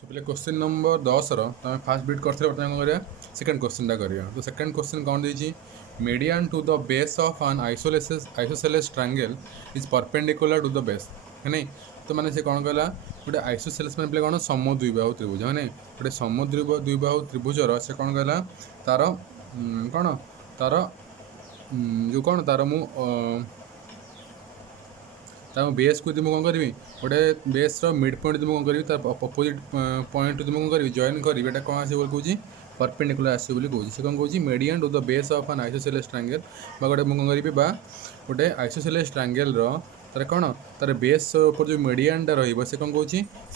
सो पहले question number 10 तुम fast beat करते बर्तमान कौन करा सेकेंड क्वेश्चन करा तो सेकेंड क्वेश्चन कौन देती median to the base of an isosceles triangle is perpendicular to the base है नहीं। तो मैंने से कौन कहला गोटे आइसोसेलेस मैंने पे कौन समद्विबाहु त्रिभुज है नहीं गोटे समद्विबाहु त्रिभुजर से कौन कहला तार कौन तार जो कौन तार मु बेस को मुझे कौन करी गोटे बेस मिड पॉइंट तुम कौन करी अपोजिट पॉइंट तुम कौन करी जॉइन करी बेटा कौन आस कौन परपेंडिकुलर आस कौन से कौन कौन median to the base of an isosceles triangle गोटे मुझे कौन करी गोटे आइसोसेलेस ट्रायंगल तार कौन तार बेस ऊपर जो मीडियनटा रही कौन कौन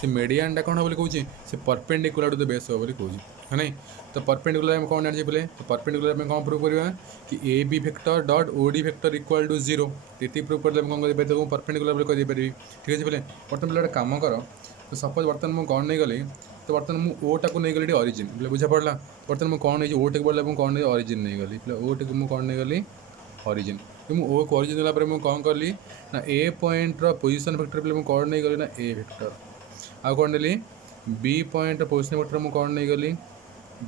से मीडियनटा कौन बोली कौन से परपेंडिकुलर टू द बेस बोली कौन है नहीं। तो परपेंडिकुलर में कौन आने बोले तो परपेंडिकुलर में कौन प्रूव करवा कि A B vector dot O D vector equal to zero ये प्रूव कर कौन कर परपेंडिकुलर बोली करी ठीक है बोले बर्तमान बोले कम कर तो सपोज बर्तमान मुझे कौन नहीं गली तो बर्तमान मुझे ओ टाक नहीं गली ऑरिजिन बोले बुझा पड़ा बर्तमान मुझे कौन नहीं ओ टे बोले कौन नहीं ऑरिजिन नहीं गली ओ टे मुझे कौन नहीं गली ऑरिजिन तो मुझे ओ को ऑरिजिन देला मुझे कौन कली ना ए पॉइंट पोजिशन वेक्टर बोले मुझे कौन नहीं गली ना ए वेक्टर आउ कौन नेली बी पॉइंट पोजिशन वेक्टर मुझे कौन नहीं गली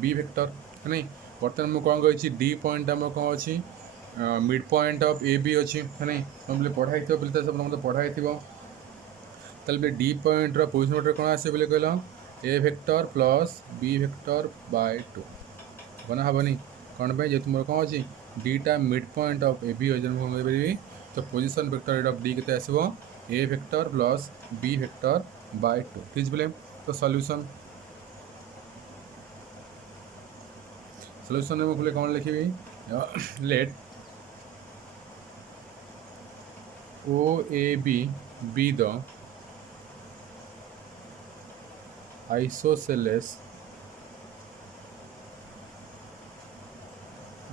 बी वेक्टर है नहीं। बर्तमान मुझे कौन कही डी पॉइंट आम कौन अच्छी mid point of A B अच्छी है नहीं तुम बोले पढ़ाई पे सब मतलब पढ़ाई तल डी पॉइंट पोजिशन वेक्टर कौन आसे बोले कहल A vector plus B vector by two बना हेनी कौन पे जेहतु मोर कौन अच्छी डीटा mid point of A B कौन करी तो पोजिशन वेक्टर ऑफ डी के आसो A vector plus B vector by two ठीक बोले। तो सॉल्यूशन सॉल्यूशन में बोले कौन लिखी let O A B be the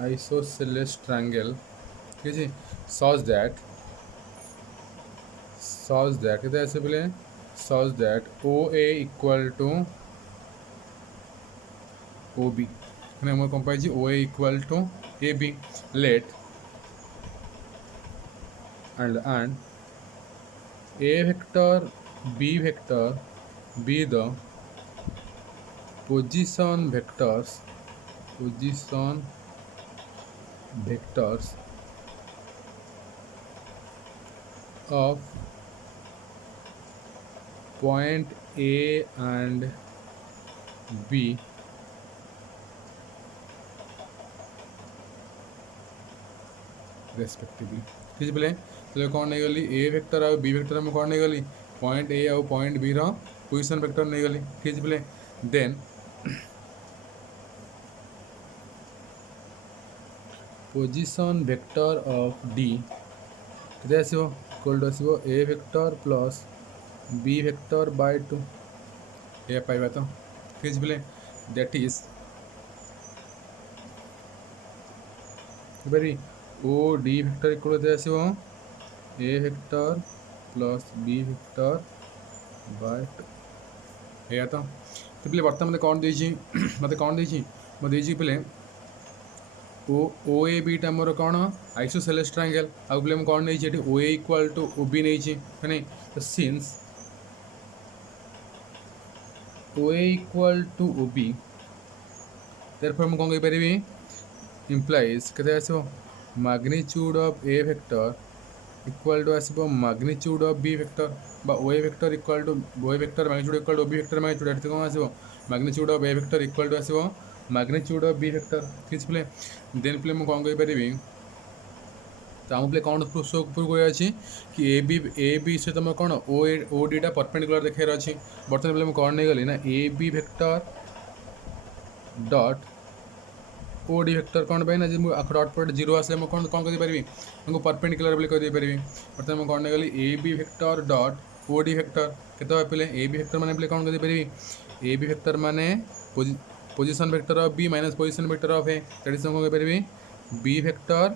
isosceles triangle ठीक है such that कहते ऐसे बोले such that OA equal to OB मैंने मैं कौन पाई OA equal to AB let and A vector B vector be the position vectors of point A and B respectively ठीक बोले तो कौन नहीं गली ए वेक्टर और बी वेक्टर में कौन नहीं गली पॉइंट ए और पॉइंट बी रो पोजिशन वेक्टर नहीं गली ठीक बोले then position vector of D के आसो इक्वल टू आसो A vector plus B vector by two ये पाइबा तो ठीक बोले that is very O D vector equal आसो A vector plus B vector by two है तो पे बर्तमान मत कौन देती मत कौन देती मत पे ओ ए बीटा मोर कौन आइसोसेलेस ट्रायंगल आउ पे कौन नहीं O A equal to O B नहीं है नहीं। तो since O A equal to O B therefore मैं कौन कही इम्प्लाइज के आसो magnitude of A vector equal to आसो मैग्नीट्यूड ऑफ बी वेक्टर बा O A vector equal to O A vector magnitude equal to B vector magnitude ये कौन आसो magnitude of A vector equal to आसो magnitude of B vector ठीक play then play मुझे कौन कही तो आम पे कौन प्रूव कर कि ए बी सहित मैं कौन ओ डीटा परपेंडिकुलर देखार अच्छी बर्तमान पे कौन नहीं गली ना A B vector dot O D vector कौन पाई ना डॉट पॉइंट जीरो आसे मैं कौन कौन कर परपेंडिकुलर बोली कही पारि बर्तमान मैं कौन नहीं गली A B vector dot O D vector के पे ए बी वेक्टर मैंने कौन कर ए बी वेक्टर माने position vector of B minus position vector of A that is कौन कही B vector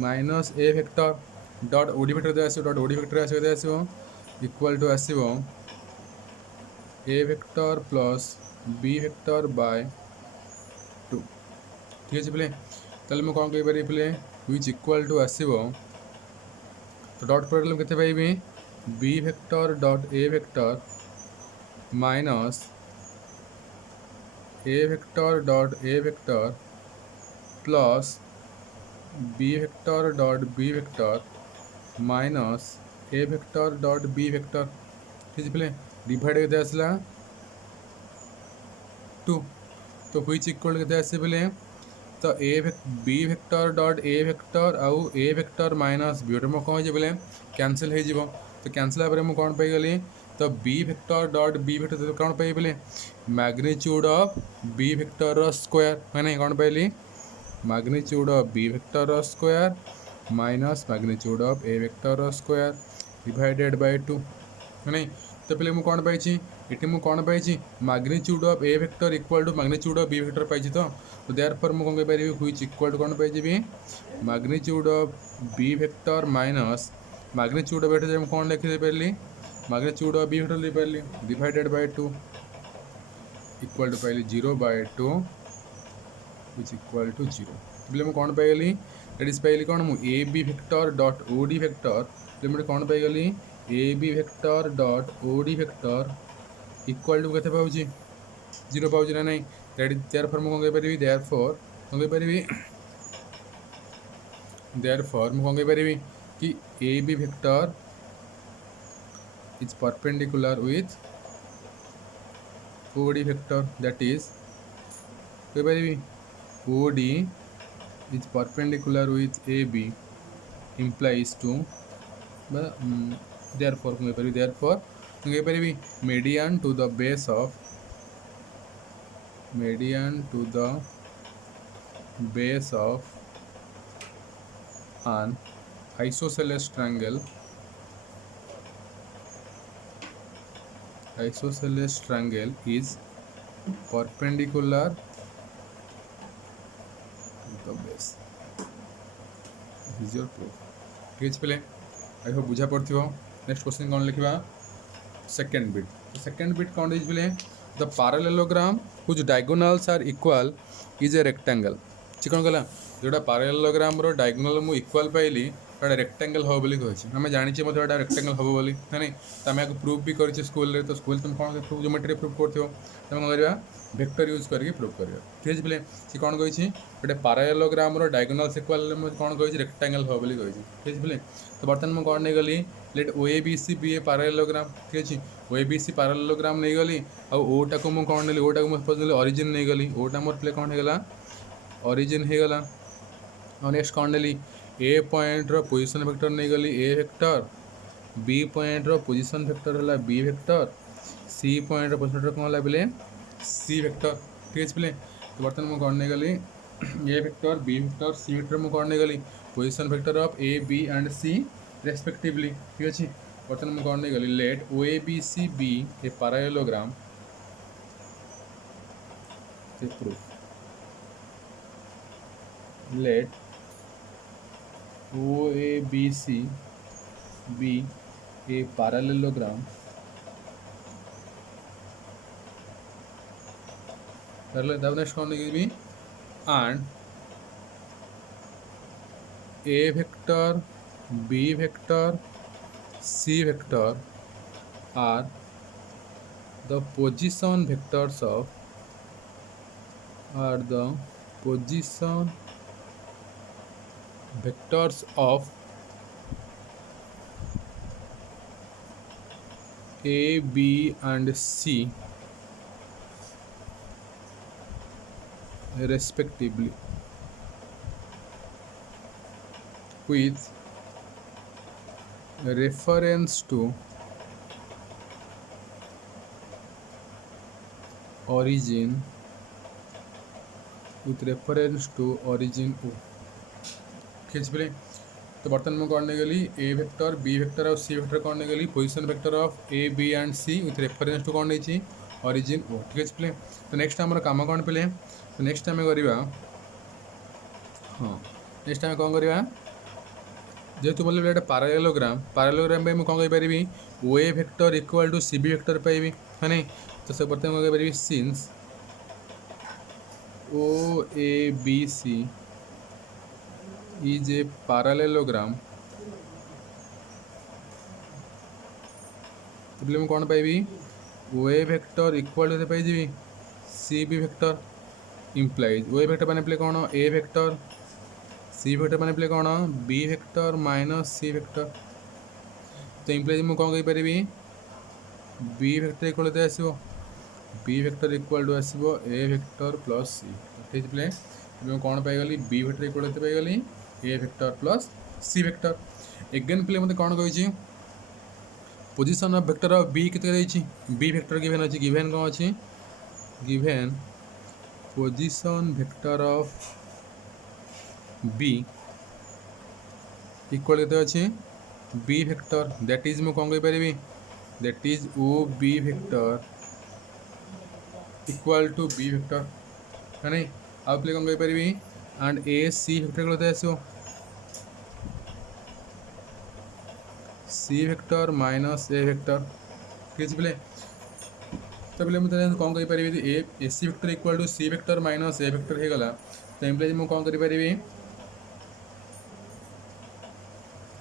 minus A vector dot OD vector आसो dot OD vector आसो इक्वल टू आसो A vector plus B vector by two ठीक है पे ताले मैं कौन कही पे व्हिच इक्वल टू आसो तो डॉट प्रोडक्ट के B vector dot A vector minus A vector dot A vector plus B vector dot B vector minus A vector dot B vector ठीक है डिवाइड के आसला 2 तो व्हिच इक्वल के आसे बोले तो B vector dot A vector आउ A vector minus B vector कौन हो बोले कैंसिल हो तो कैंसिल भाव में कौन पाइगली तो B vector dot B vector कौन पाई बोले magnitude of B vector square है नहीं कौन पाइली magnitude of B vector square minus magnitude of A vector square divided by 2 है नहीं तो पहले मुझे कौन पाई ये मुझे कौन पाई magnitude of A vector equal to magnitude of B vector पाई तो देयरफॉर मुझे कौन कहि व्हिच इक्वल टू कौन पाई magnitude of B vector minus magnitude of vector मैं कौन लिखि पारि मैग्नीट्यूड ऑफ बी वेक्टर लिख पारि डिवाइडेड बाय 2 इक्वल टू पाइली 0/2 which equal to 0 तो मैं कौन पाइगली दैट इज पाइली कौन मु A B vector dot O D vector तो मैं कौन पाइगली A B vector dot O D vector equal to केते पाउची 0 पाउची ना नहीं दैट इज देयरफॉर मैं कौन कहि परिबी देयरफॉर कौन कहि परिबी देयरफॉर मैं कौन कहि परिबी कि A B vector is perpendicular with O D vector that is कहि परिबी OD is perpendicular with AB implies to therefore median to the base of an isosceles triangle is perpendicular the base. This is your proof. ठीक है पहले I hope बुझा पड़ो next question कौन लिखा second bit तो सेकेंड बिट कौन देज बोले the parallelogram whose diagonals are equal is a rectangle ठीक कौन कहला जोटा पैरेललोग्राम रो डायगोनाल मु इक्वल पाइली गोटे रेक्टेंगल हम बोली कही आम जाने मतलब गोटे रेक्टेंगल हम बोली है नहीं तो आम प्रूफ भी कर स्कूल तो स्कूल तुम कौन प्रूफ ज्योमेट्री प्रूफ कर तुम कौन करवा वेक्टर यूज करके प्रूफ करवा ठीक है बोले सी कौन कही गोटे पैरेललोग्राम रो डायगोनाल इक्वल कौन कही रेक्टेंगल हम बोली कही ठीक है बोले तो बर्तमान मुझे कौन नहीं गली let O A B C be a parallelogram ठीक अच्छे ओ ए बी सी पैरेललोग्राम नहीं गली आटा को मुझे कौन नहीं ओटा को मुझे ऑरिजिन नहीं गली ओटा मोर प्ले कौन होगा ऑरिजिन हो गला और नेक्स्ट कौन नेली ए पॉइंट रो पोजीशन वेक्टर नहीं गली A vector B point row position vector है बी वेक्टर सी पॉइंट रो पोजीशन वेक्टर कौन है बोले सी वेक्टर ठीक है बोले तो बर्तमान मुझे कौन नहीं गली A vector B vector C vector मुझे कौन नहीं गली position vector of A B and C respectively ठीक अच्छे बर्तमान मुझे कौन नहीं गली let O A B C be a parallelogram proof let O A B C B a parallelogram next कौन देगी and A vector B vector C vector are the position vectors of A, B and C respectively with reference to origin O खींच पे तो बर्तमान में कौन नहीं गली ए वेक्टर बी वेक्टर और सी वेक्टर कौन नहीं गली position vector of A B and C with reference to कौन नहीं ऑरिजिन ओ ठीक है पे तो नेक्स्ट आम कम कौन पे तो नेक्स्ट आम करवा हाँ नेक्स्ट आम कौन करवा जेहेतु बोले गोटे पैरेललोग्राम में कौन कही O A vector equal to C B vector पाइबी है नहीं तो से बर्तमान कौन कही since O A B C is a parallelogram तो मैं कौन पाइबी O A vector equal to पाइबी C B vector implies O A vector बने प्ले कौन ए भेक्टर सी भेक्टर बने प्ले कौन B vector minus C vector तो इम्प्लाइज मुझे कौन कहींपर बी भेक्टर इक्वाल टू आसो बी भेक्टर इक्वाल टू आसो ए भेक्टर प्लस सी ठीक प्ले मैं कौन पाइगली बी भेक्टर इक्वाल टू पाइगली A vector plus C vector again प्ले मत कौन कही position of vector of B के बी वेक्टर गिवन अच्छी गिवन कौन अच्छी given position vector of B equal के अच्छी बी वेक्टर दैट इज मु कौन कही पारि that is O B vector equal to B vector है नहीं आउ प्ले कौन कही पारि एंड ए सी वेक्टर के आसो C vector minus A vector ठीक है तो बोले मुझे कौन कहीपर A C vector equal to C vector minus A vector हो गला तो इम्प्लाइज मुझे कौन करी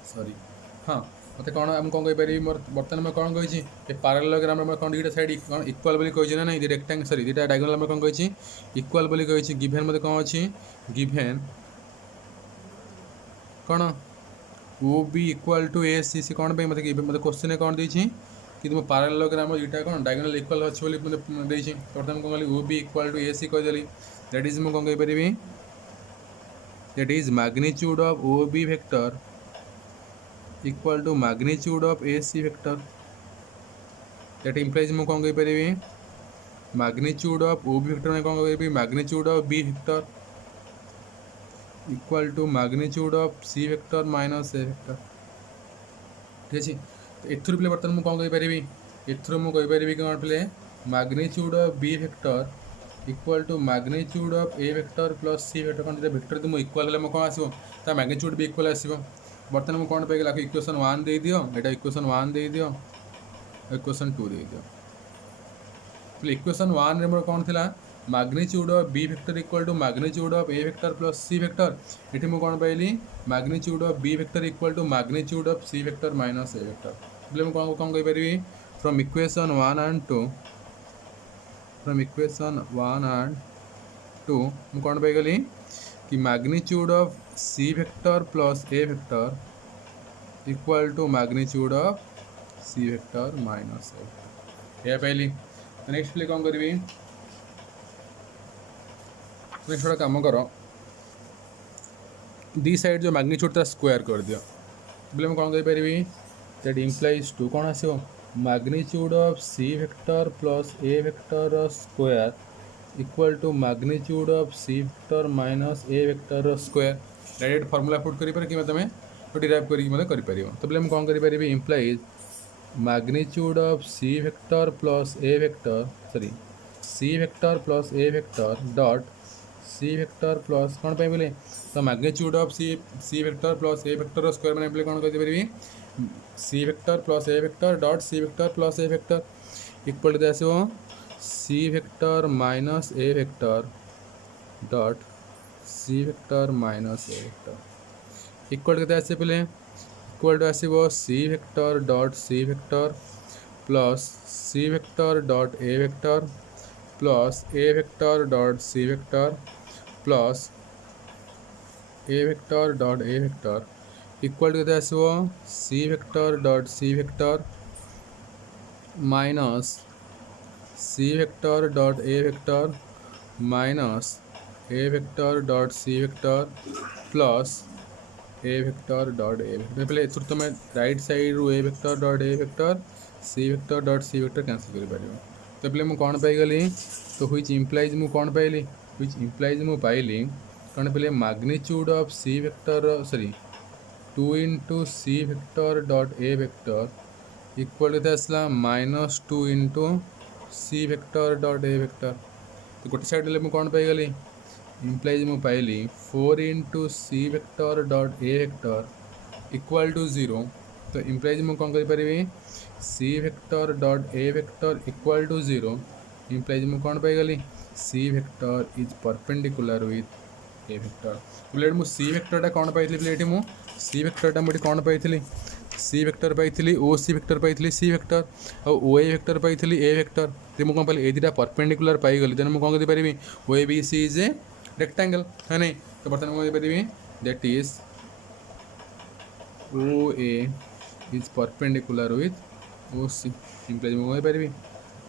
सॉरी हाँ मत कौन आम कौन कहीपर मोर बर्तमान मैं कौन कही पैरेललोग्राम में कौन दुटा साइड कौन इक्वल बोली कही ना नहीं रेक्टांगल सॉरी दुटा डायगोनल में कौन कही इक्वल बोली कही गिभेन मत कौन अच्छी गिभेन कौन ओ बी इक्वल टू ए सी सी कौन पे मतलब क्वेश्चन कौन देती कि तुम पैरेललोग्राम दुटा कौन डायगोनल इक्वल अच्छे बोली देती बर्तमान कौन कहली O B equal to A C कहीदेली दैट इज मुझे कौन कहीपर that is magnitude of O B vector equal to magnitude of A C vector that implies मुझे कौन कहीपर magnitude of O B vector में कौन कह magnitude of B vector equal to magnitude of C vector minus A vector ठीक है तो एथुर पे बर्तमान मुझे कौन कहीपर एथुर मुझे कहीपर कौन पे magnitude of B vector equal to magnitude of A vector plus C vector कौन जो वेक्टर तुम इक्वल हेल्ले कौन आसो मैग्नीट्यूड भी इक्वल आसो बर्तमान मुझे कौन पाइगला इक्वेशन 1 दे दियो एटा इक्वेशन 1 दे दियो इक्वेशन 2 दे दियो तो इक्वेशन 1 रे मोर कौन थिला magnitude of B vector equal to magnitude of A vector plus C vector ये मुझे कौन पाइली magnitude of B vector equal to magnitude of C vector minus A vector बोले मुझे कौन कहीपर from equation 1 and 2 from equation 1 and 2 मुझे कौन पाइगली कि magnitude of C vector plus A vector equal to magnitude of C vector minus A vector यह पाइली next play कौन करी नेक्स्ट गोटे कम कर दी साइड जो मैग्नीट्यूड ता स्क्वायर कर दियो बोले मैं कौन कहीपर दैट इम्प्लाइज टू कौन आसो magnitude of C vector plus A vector square equal to magnitude of C vector minus A vector square direct formula put कर कि तुम डिराइव कर तो बोले कौन करी implies magnitude of C vector plus A vector sorry C vector plus A vector dot C vector plus कौन पे बोले तो magnitude of C vector plus A vector square मैंने कौन कही C vector plus A vector dot C vector plus A vector equal to आसो C vector minus A vector dot C vector minus A vector equal के आसे पे equal to आसो C vector dot C vector plus C vector dot A vector plus A vector dot C vector plus A vector dot A vector equal to आसो C vector dot C vector minus C vector dot A vector minus A vector dot C vector plus A vector dot A vector पहले एथुर तुम right side रू A vector dot A vector C vector dot C vector cancel कर तो पहले मुझे कौन पाइगली तो व्हिच इम्प्लाइज मुझे कौन पाइली व्हिच इम्प्लाइज मुझे पाइली कौन पे magnitude of C vector sorry 2 into C vector dot A vector equal के आसला minus 2 into C vector dot A vector तो गोटे साइड मुझे कौन पाइगली इम्प्लाइज मुझे पाइली 4 into C vector dot A vector equal to 0 तो इम्प्लाइज मुझे कौन करी C vector dot A vector equal to 0 implies मुझे कौन पाइगली C vector is perpendicular with A vector बोले मुझे सी वेक्टरटा कौन पाई प्लेट मुझे सी वेक्टरटा मुझे कौन पाई सी वेक्टर पाई ओ सी वेक्टर पाई सी वेक्टर और ओ A vector pi A vector तो मुझे कौन पाइली ए दुटा परपेंडिकुलर पाईगली देन मुझे कौन करी O A B C is a rectangle है नहीं तो बर्तमान कौन करी that is O A is perpendicular with O C implies मुझे कौन पारि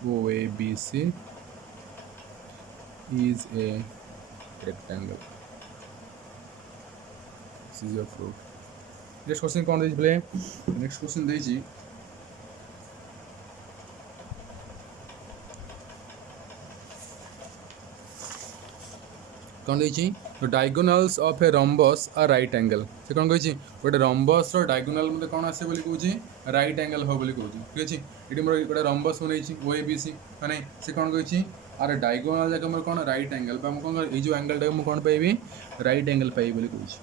O A B C is a rectangle this is your proof next question कौन देछि बोले नेक्स्ट क्वेश्चन देछि कौन देछि the diagonals of a rhombus are right angle से कौन कहि गोटे रॉम्बस रो डायगोनल मते कौन आसे बोली कहूछि राइट एंगल हो बोली कहूछि ठीक अछि एटी मोर गोटे रॉम्बस बनेछि ओ ए बी सी माने से कौन कहि आर डायगोनल जाके मोर कौन राइट एंगल बा कौन ए जो एंगल टा कौन पाइबी राइट एंगल पाइबी बोली कहूछि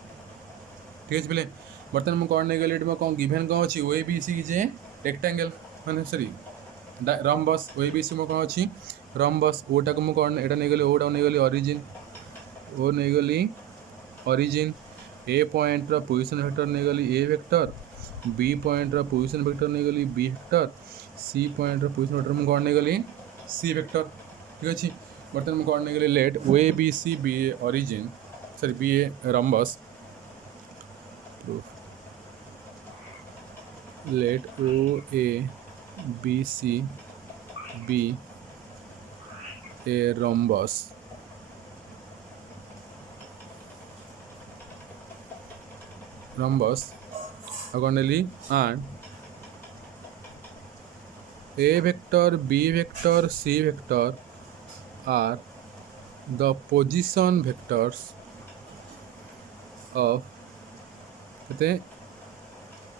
ठीक अछि बोले बर्तमान मु कौन नै गेली एटी कौन गिवन कौन अछि ओ ए बी सी जे रेक्टेंगल माने sorry rhombus O A B C मो कौन अछि रॉम्बस ओ टा को मु कौन एटा नै गेली ओ टा नै गेली ओरिजिन ओ नहीं गली ओरिजिन ए पॉइंट रा पोजीशन वेक्टर नहीं गली ए वेक्टर बी पॉइंट रा पोजीशन वेक्टर नहीं गली बी वेक्टर सी पॉइंट रा पोजीशन वेक्टर में कौन नहीं गली सी वेक्टर ठीक अच्छे बर्तमान में कौन नहीं गली let O A B C be a origin sorry be a rhombus let O A B C be a rhombus accordingly and a vector b vector c vector are the position vectors of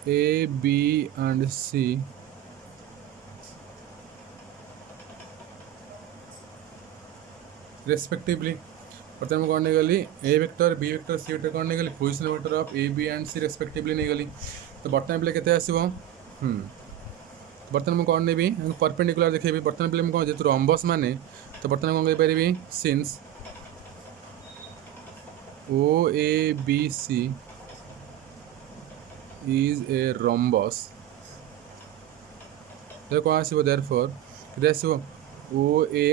a b and c respectively प्रथम में कौन नहीं गली A vector B vector C vector कौन नहीं गली position vector of A B and C respectively नहीं गली तो बर्तमान पे केते आसीबो बर्तमान में कौन नेबी परपेंडिकुलर देखेबी बर्तमान पे कौन जेतु रॉम्बस माने तो बर्तमान कौन कहि परिबी since O A B C is a rhombus तो कौन आसीबो देयरफॉर केते आसीबो O A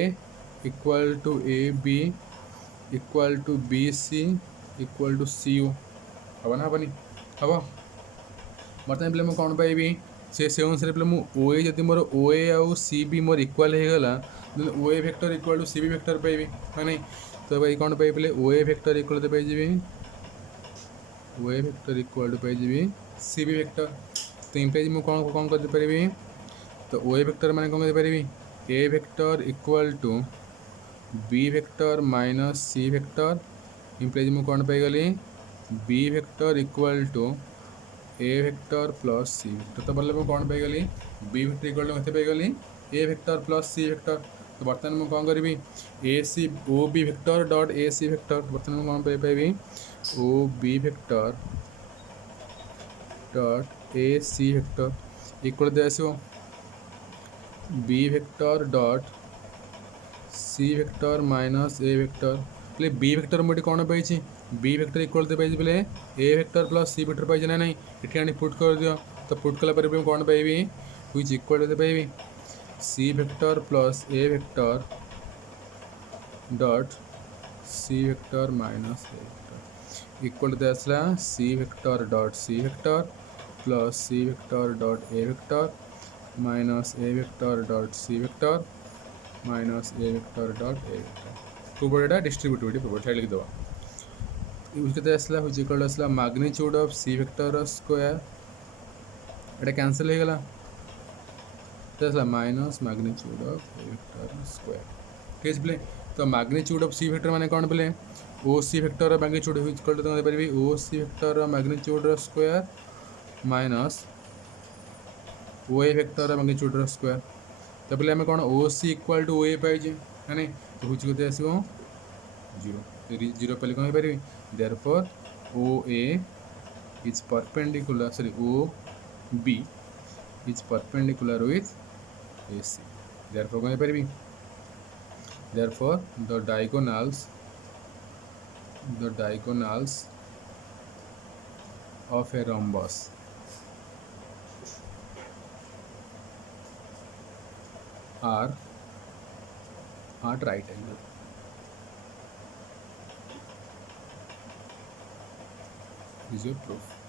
equal to A B equal to B C equal to C यू हम ना हेनी हम बर्तमान पे कौन पाइबी से अनुसार पे ओ ए जब मोर ओ ए आउ सी बी मोर इक्वाल हो गला O A vector equal to C B vector पाइबी है नहीं तो भाई कौन पाइबी बोले ओ ए वेक्टर इक्वल तो पाइबी O A vector equal to पाइबी सी बी वेक्टर तो इम्प्लाइज मुझे कौन कौन कर पारि तो ओ ए वेक्टर माने कौन कर A vector equal to B vector minus C vector implies मुझे कौन पाईगली B vector equal to A vector plus C vector तो बोले मुझे कौन पाईगली बी वेक्टर इक्वल टू कैसे पाईगली A vector plus C vector तो बर्तमान मुझे कौन करी A C O B vector dot A C vector बर्तमान मुझे कौन पाइबी O B vector dot A C vector equal दे आसो B vector dot C vector minus A vector बोले बी वेक्टर मुझे कौन पाई बी वेक्टर इक्वल तो पाई बोले A vector plus C vector पाई ना नहीं ये आनी पुट कर दियो तो पुट कला कौन पाइबी व्हिच इक्वल तो पाइबी C vector plus A vector dot C vector minus A vector equal to आसला C vector dot C vector plus C vector dot A vector minus A vector dot C vector minus A vector dot A vector property distributivity property लिख दवा के आसला हुई equal आसला magnitude of C vector square एटा cancel हो गला तो आसला minus magnitude of A vector square ठीक है बोले तो मैग्नीट्यूड ऑफ सी वेक्टर माने कौन बोले ओ सी वेक्टर मैग्नीट्यूड हुई इक्वल तो पारि ओ C vector magnitude square minus O A vector magnitude square तो बोले आम कौन ओ सी इक्वल टू ओ ए पाइजे है नहीं तो हूँ के आसो जीरो जीरो पहले कौन पारि therefore O A is perpendicular sorry O B is perpendicular with A C therefore कौन पारि therefore the diagonals of a rhombus are at right angle. Is your proof.